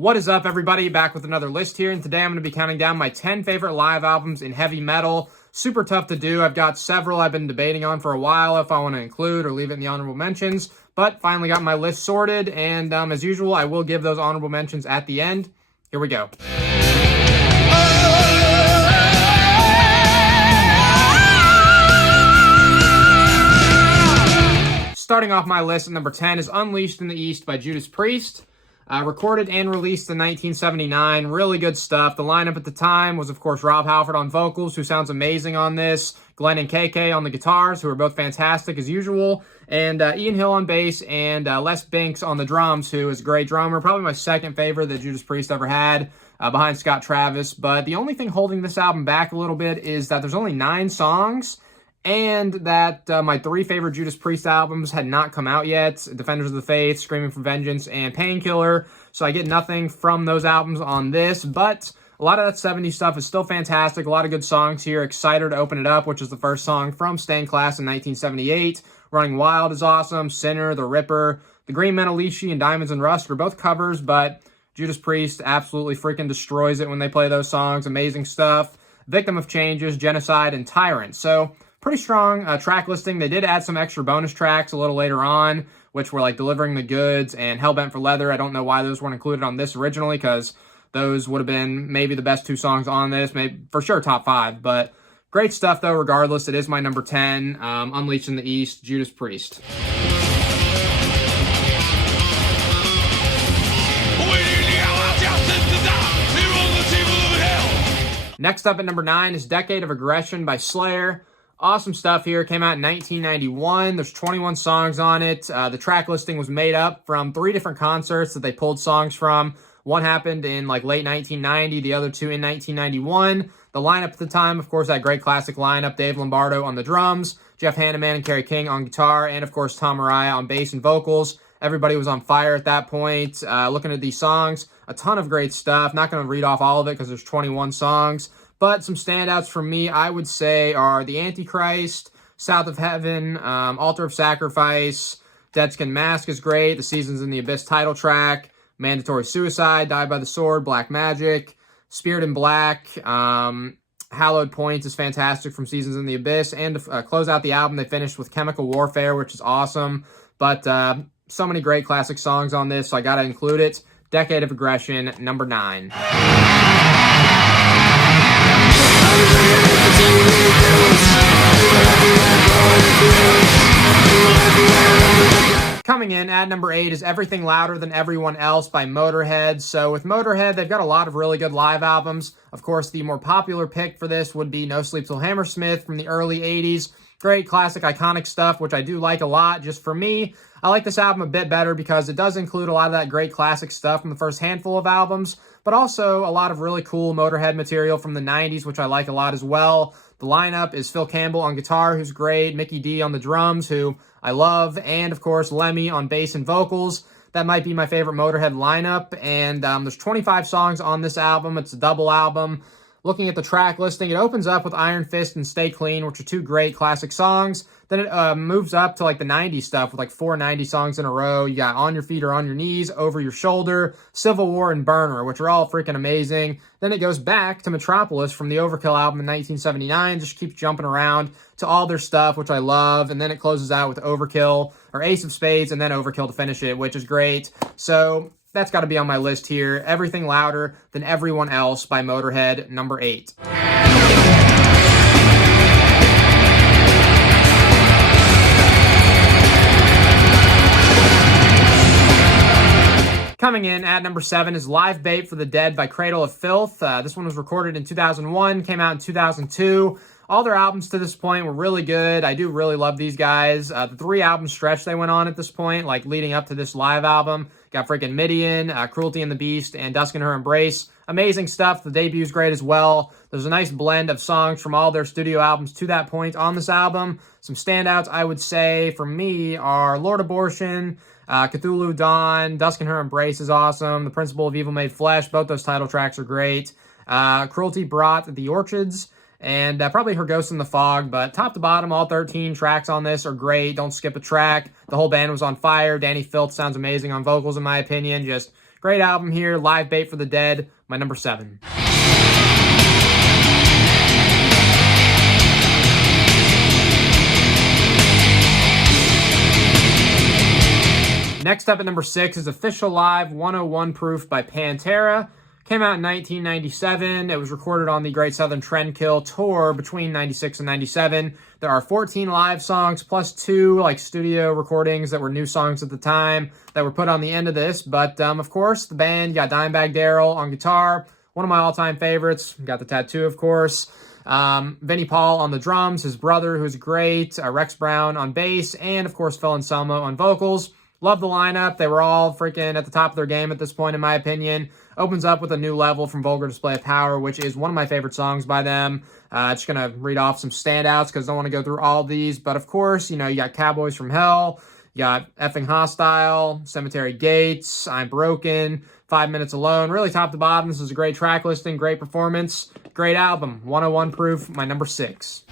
What is up, everybody? Back with another list here, and today I'm going to be counting down my 10 favorite live albums in heavy metal. Super tough to do. I've got several I've been debating on for a while if I want to include or leave it in the honorable mentions, but finally got my list sorted, and as usual, I will give those honorable mentions at the end. Here we go. Starting off my list at number 10 is Unleashed in the East by Judas Priest. Recorded and released in 1979. Really good stuff. The lineup at the time was, of course, Rob Halford on vocals, who sounds amazing on this. Glenn and KK on the guitars, who are both fantastic as usual. And Ian Hill on bass and Les Binks on the drums, who is a great drummer. Probably my second favorite that Judas Priest ever had, behind Scott Travis. But the only thing holding this album back a little bit is that there's only 9 songs. And that my 3 favorite Judas Priest albums had not come out yet. Defenders of the Faith, Screaming for Vengeance, and Painkiller. So I get nothing from those albums on this. But a lot of that 70s stuff is still fantastic. A lot of good songs here. Excited to Open It Up, which is the first song from Stained Class in 1978. Running Wild is awesome. Sinner, The Ripper, The Green Menalishi, and Diamonds and Rust are both covers. But Judas Priest absolutely freaking destroys it when they play those songs. Amazing stuff. Victim of Changes, Genocide, and Tyrant. So pretty strong track listing. They did add some extra bonus tracks a little later on, which were like Delivering the Goods and Hellbent for Leather. I don't know why those weren't included on this originally, because those would have been maybe the best 2 songs on this, maybe for sure top 5. But great stuff though, regardless. It is my number 10, Unleashed in the East, Judas Priest. Next up at number 9 is Decade of Aggression by Slayer. Awesome stuff here. Came out in 1991. There's 21 songs on it. The track listing was made up from 3 different concerts that they pulled songs from. One happened in like late 1990, the other 2 in 1991. The lineup at the time, of course, that great classic lineup: Dave Lombardo on the drums, Jeff Hanneman and Kerry King on guitar, and of course Tom Araya on bass and vocals. Everybody was on fire at that point. Looking at these songs, a ton of great stuff. Not going to read off all of it because there's 21 songs. But some standouts for me, I would say, are The Antichrist, South of Heaven, Altar of Sacrifice, Deadskin Mask is great, The Seasons in the Abyss title track, Mandatory Suicide, Die by the Sword, Black Magic, Spirit in Black, Hallowed Point is fantastic from Seasons in the Abyss, and to close out the album, they finished with Chemical Warfare, which is awesome. But so many great classic songs on this, so I gotta include it. Decade of Aggression, number 9. Coming in at number 8 is Everything Louder Than Everyone Else by Motorhead. So with Motorhead, they've got a lot of really good live albums. Of course, the more popular pick for this would be No Sleep Till Hammersmith from the early 80s. Great classic iconic stuff, which I do like a lot. Just for me, I like this album a bit better because it does include a lot of that great classic stuff from the first handful of albums, but also a lot of really cool Motorhead material from the 90s, which I like a lot as well. The lineup is Phil Campbell on guitar, who's great, Mickey D on the drums, who I love, and of course Lemmy on bass and vocals. That might be my favorite Motorhead lineup, and there's 25 songs on this album. It's a double album. Looking at the track listing, it opens up with Iron Fist and Stay Clean, which are 2 great classic songs. Then it moves up to like the 90s stuff with like 4 90 songs in a row. You got On Your Feet or On Your Knees, Over Your Shoulder, Civil War, and Burner, which are all freaking amazing. Then it goes back to Metropolis from the Overkill album in 1979. Just keeps jumping around to all their stuff, which I love. And then it closes out with Overkill, or Ace of Spades, and then Overkill to finish it, which is great. So that's got to be on my list here. Everything Louder Than Everyone Else by Motorhead, number 8. Coming in at number 7 is Live Bait for the Dead by Cradle of Filth. This one was recorded in 2001, came out in 2002. All their albums to this point were really good. I do really love these guys. The 3 album stretch they went on at this point, like leading up to this live album, got freaking Midian, Cruelty and the Beast, and Dusk in Her Embrace. Amazing stuff. The debut's great as well. There's a nice blend of songs from all their studio albums to that point on this album. Some standouts, I would say, for me are Lord Abortion, Cthulhu Dawn, Dusk in Her Embrace is awesome. The Principle of Evil Made Flesh, both those title tracks are great. Cruelty Brought the Orchids, and probably Her Ghost in the Fog, but top to bottom, all 13 tracks on this are great. Don't skip a track. The whole band was on fire. Danny Filth sounds amazing on vocals, in my opinion. Just great album here. Live Bait for the Dead, my number 7. Next up at number 6 is Official Live 101 Proof by Pantera. Came out in 1997. It was recorded on the Great Southern Trendkill tour between 96 and 97. There are 14 live songs plus 2 studio recordings that were new songs at the time that were put on the end of this. But of course, the band, you got Dimebag Darrell on guitar, one of my all-time favorites. Got the tattoo, of course. Vinnie Paul on the drums, his brother, who's great, Rex Brown on bass, and of course Phil Anselmo on vocals. Love the lineup. They were all freaking at the top of their game at this point, in my opinion. Opens up with a new level from Vulgar Display of Power, which is one of my favorite songs by them. Just going to read off some standouts because I don't want to go through all of these. But of course, you got Cowboys from Hell. You got Effing Hostile, Cemetery Gates, I'm Broken, 5 Minutes Alone. Really top to bottom. This is a great track listing, great performance, great album. 101 Proof, my number 6.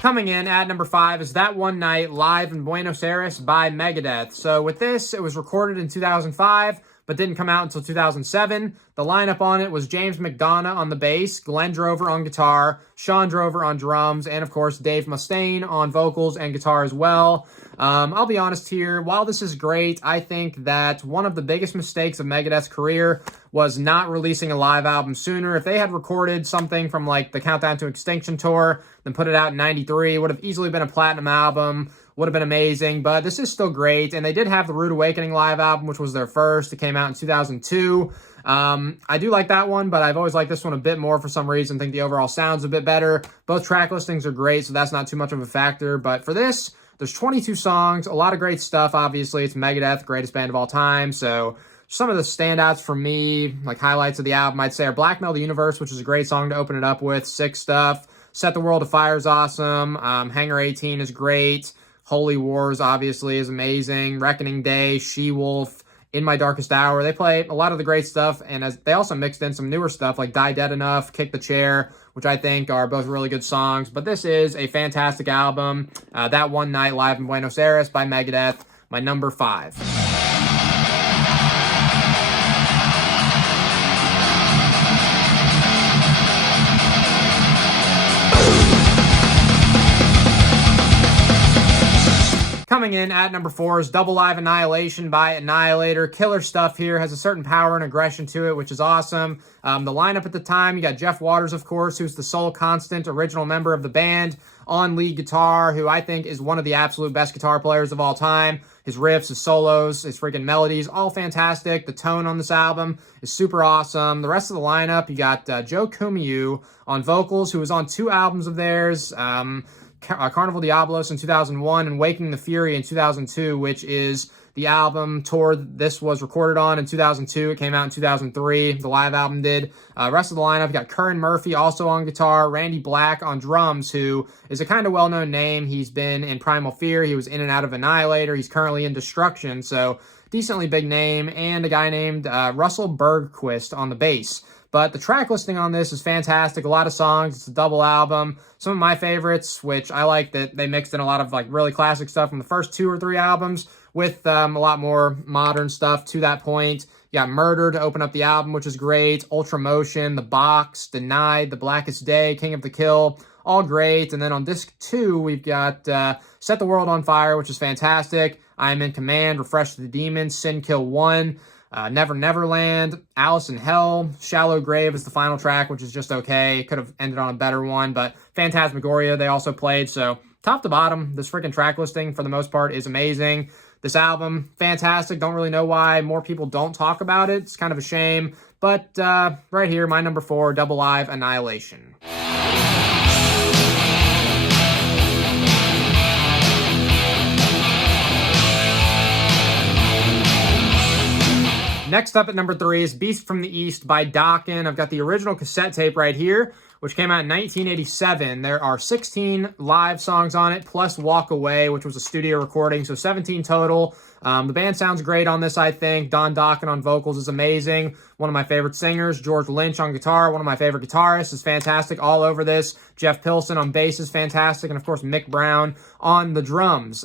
Coming in at number 5 is That One Night live in Buenos Aires by Megadeth. So with this, it was recorded in 2005, but didn't come out until 2007. The lineup on it was James McDonough on the bass, Glenn Drover on guitar, Sean Drover on drums, and of course Dave Mustaine on vocals and guitar as well. I'll be honest here, while this is great, I think that one of the biggest mistakes of Megadeth's career was not releasing a live album sooner. If they had recorded something from the Countdown to Extinction tour, then put it out in 93, it would have easily been a platinum album, would have been amazing, but this is still great. And they did have the Rude Awakening live album, which was their first. It came out in 2002. I do like that one, but I've always liked this one a bit more for some reason. I think the overall sound's a bit better. Both track listings are great, so that's not too much of a factor. But for this, there's 22 songs, a lot of great stuff, obviously. It's Megadeth, greatest band of all time. So some of the standouts for me, highlights of the album, I'd say are Blackmail the Universe, which is a great song to open it up with. Sick stuff. Set the World Afire is awesome. Hangar 18 is great. Holy Wars, obviously, is amazing. Reckoning Day, She-Wolf, In My Darkest Hour. They play a lot of the great stuff, and they also mixed in some newer stuff like Die Dead Enough, Kick the Chair, which I think are both really good songs. But this is a fantastic album. That One Night live in Buenos Aires by Megadeth, my number 5. Coming in at number 4 is Double Live Annihilation by Annihilator. Killer stuff here. Has a certain power and aggression to it, which is awesome. The lineup at the time, you got Jeff Waters, of course, who's the sole constant original member of the band on lead guitar, who I think is one of the absolute best guitar players of all time. His riffs, his solos, his freaking melodies, all fantastic. The tone on this album is super awesome. The rest of the lineup, you got Joe Cumiu on vocals, who was on 2 albums of theirs. Carnival Diablos in 2001 and Waking the Fury in 2002, which is the album tour this was recorded on in 2002. It came out in 2003. The live album did. Rest of the lineup, you got Curran Murphy also on guitar, Randy Black on drums, who is a kind of well-known name. He's been in Primal Fear. He was in and out of Annihilator. He's currently in Destruction, so decently big name. And a guy named Russell Bergquist on the bass. But the track listing on this is fantastic. A lot of songs. It's a double album. Some of my favorites, which I like that they mixed in a lot of really classic stuff from the first 2 or 3 albums with a lot more modern stuff to that point. You got Murder to open up the album, which is great. Ultra Motion, The Box, Denied, The Blackest Day, King of the Kill, all great. And then on disc 2, we've got Set the World on Fire, which is fantastic. I Am in Command, Refresh the Demons, Sin Kill 1. Never Neverland, Alice in Hell, Shallow Grave is the final track, which is just okay. Could have ended on a better one, but Phantasmagoria they also played. So top to bottom, this freaking track listing for the most part is amazing. This album, fantastic. Don't really know why more people don't talk about it. It's kind of a shame. But right here, my number 4, Double Live Annihilation. Next up at number 3 is Beast from the East by Dokken. I've got the original cassette tape right here, which came out in 1987. There are 16 live songs on it, plus Walk Away, which was a studio recording, so 17 total. The band sounds great on this, I think. Dokken on vocals is amazing. One of my favorite singers. George Lynch on guitar, one of my favorite guitarists, is fantastic all over this. Jeff Pilson on bass is fantastic. And, of course, Mick Brown on the drums.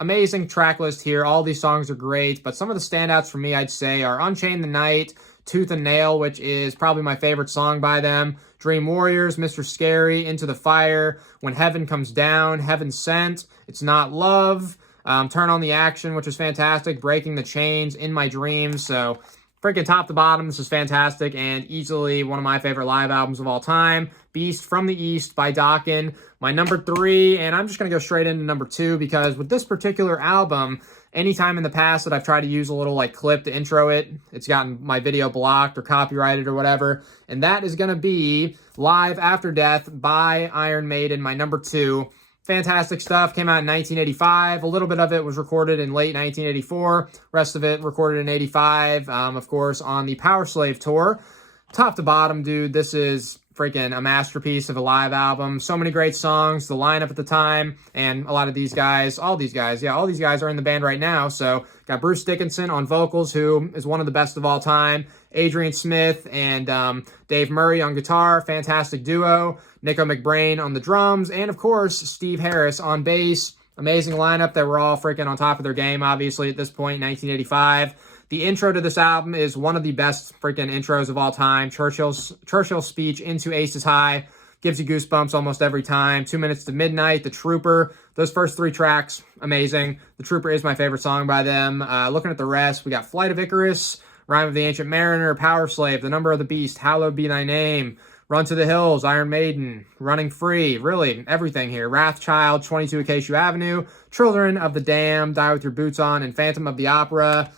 Amazing track list here. All these songs are great. But some of the standouts for me, I'd say, are Unchain the Night, Tooth and Nail, which is probably my favorite song by them. Dream Warriors, Mr. Scary, Into the Fire, When Heaven Comes Down, Heaven Sent, It's Not Love, Turn on the Action, which is fantastic, Breaking the Chains, In My Dreams. So freaking top to bottom, this is fantastic and easily one of my favorite live albums of all time. Beast from the East by Dokken. My number 3, and I'm just going to go straight into number 2 because with this particular album, anytime in the past that I've tried to use a little like clip to intro it, it's gotten my video blocked or copyrighted or whatever. And that is going to be Live After Death by Iron Maiden, my number 2. Fantastic stuff. Came out in 1985. A little bit of it was recorded in late 1984. Rest of it recorded in 85, of course, on the Power Slave tour. Top to bottom, dude, this is freaking a masterpiece of a live album. So many great songs, the lineup at the time, and a lot of these guys, all these guys are in the band right now. So got Bruce Dickinson on vocals, who is one of the best of all time. Adrian Smith and Dave Murray on guitar, fantastic duo. Nico McBrain on the drums, and of course, Steve Harris on bass. Amazing lineup that were all freaking on top of their game, obviously, at this point in 1985. The intro to this album is one of the best freaking intros of all time. Churchill's speech into Aces High gives you goosebumps almost every time. 2 Minutes to Midnight, The Trooper. Those first 3 tracks, amazing. The Trooper is my favorite song by them. Looking at the rest, we got Flight of Icarus, Rhyme of the Ancient Mariner, Power Slave, The Number of the Beast, Hallowed Be Thy Name, Run to the Hills, Iron Maiden, Running Free, really everything here. Wrathchild, 22 Acacia Avenue, Children of the Damned, Die With Your Boots On, and Phantom of the Opera.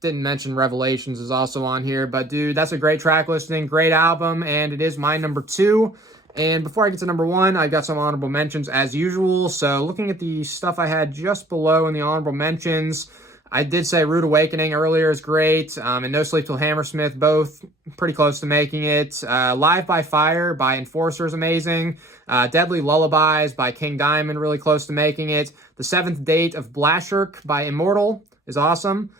Didn't mention Revelations is also on here, but dude, that's a great track listing, great album, and it is my number 2. And before I get to number 1, I got some honorable mentions as usual. So looking at the stuff I had just below in the honorable mentions, I did say Rude Awakening earlier is great, and No Sleep Till Hammersmith, both pretty close to making it. Live by Fire by Enforcer is amazing. Deadly Lullabies by King Diamond, really close to making it. The Seventh Date of Blashirk by Immortal is awesome.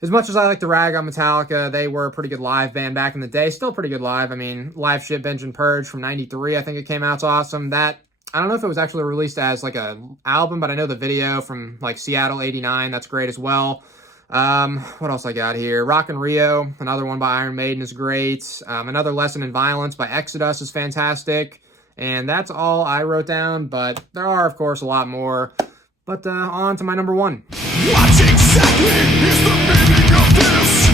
As much as I like to rag on Metallica, they were a pretty good live band back in the day. Still pretty good live. I mean, Live Shit, Binge and Purge from 93, I think it came out. It's awesome. That, I don't know if it was actually released as like a album, but I know the video from like Seattle 89, that's great as well. What else I got here? Rock in Rio, another one by Iron Maiden is great. Another Lesson in Violence by Exodus is fantastic. And that's all I wrote down, but there are, of course, a lot more. But on to my number 1. What exactly is the meaning of this?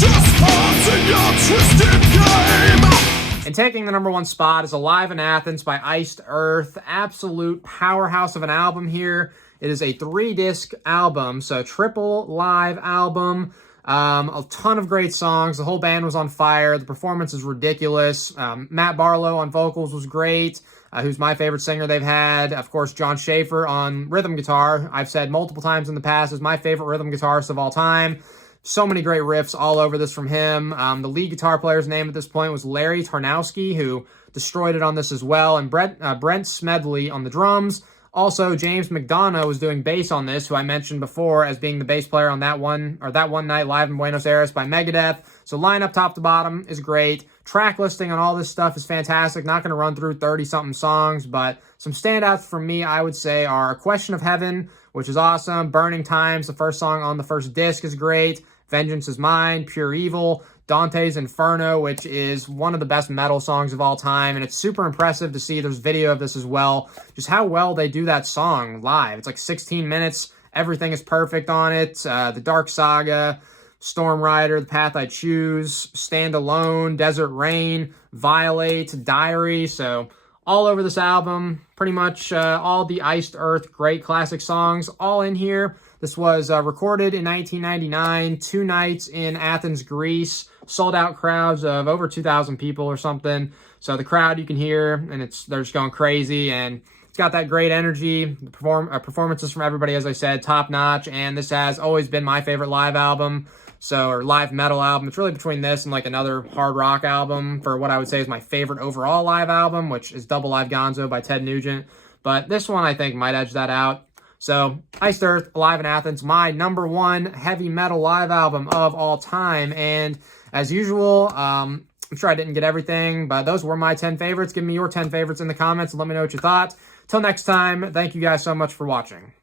Just pawns in your twisted game. And taking the number 1 spot is Alive in Athens by Iced Earth. Absolute powerhouse of an album here. It is a 3-disc album, so triple live album. A ton of great songs. The whole band was on fire. The performance is ridiculous. Matt Barlow on vocals was great. Who's my favorite singer they've had. Of course, John Schaefer on rhythm guitar. I've said multiple times in the past is my favorite rhythm guitarist of all time. So many great riffs all over this from him. The lead guitar player's name at this point was Larry Tarnowski, who destroyed it on this as well. And Brent Smedley on the drums. Also, James McDonough was doing bass on this, who I mentioned before as being the bass player on that one night live in Buenos Aires by Megadeth. So lineup top to bottom is great. Track listing on all this stuff is fantastic. Not going to run through 30-something songs, but some standouts for me, I would say, are A Question of Heaven, which is awesome. Burning Times, the first song on the first disc, is great. Vengeance is Mine, Pure Evil, Dante's Inferno, which is one of the best metal songs of all time, and it's super impressive to see. There's video of this as well, just how well they do that song live. It's like 16 minutes. Everything is perfect on it. The Dark Saga, Storm Rider, The Path I Choose, Stand Alone, Desert Rain, Violate, Diary. So all over this album, pretty much all the Iced Earth great classic songs all in here. This was recorded in 1999, 2 nights in Athens, Greece. Sold out crowds of over 2,000 people or something. So the crowd you can hear, and they're just going crazy, and it's got that great energy. The performances from everybody, as I said, top notch, and this has always been my favorite live album. So, or live metal album. It's really between this and like another hard rock album for what I would say is my favorite overall live album, which is Double Live Gonzo by Ted Nugent. But this one I think might edge that out. So, Iced Earth, Alive in Athens, my number 1 heavy metal live album of all time. And as usual, I'm sure I didn't get everything, but those were my 10 favorites. Give me your 10 favorites in the comments and let me know what you thought. Till next time, thank you guys so much for watching.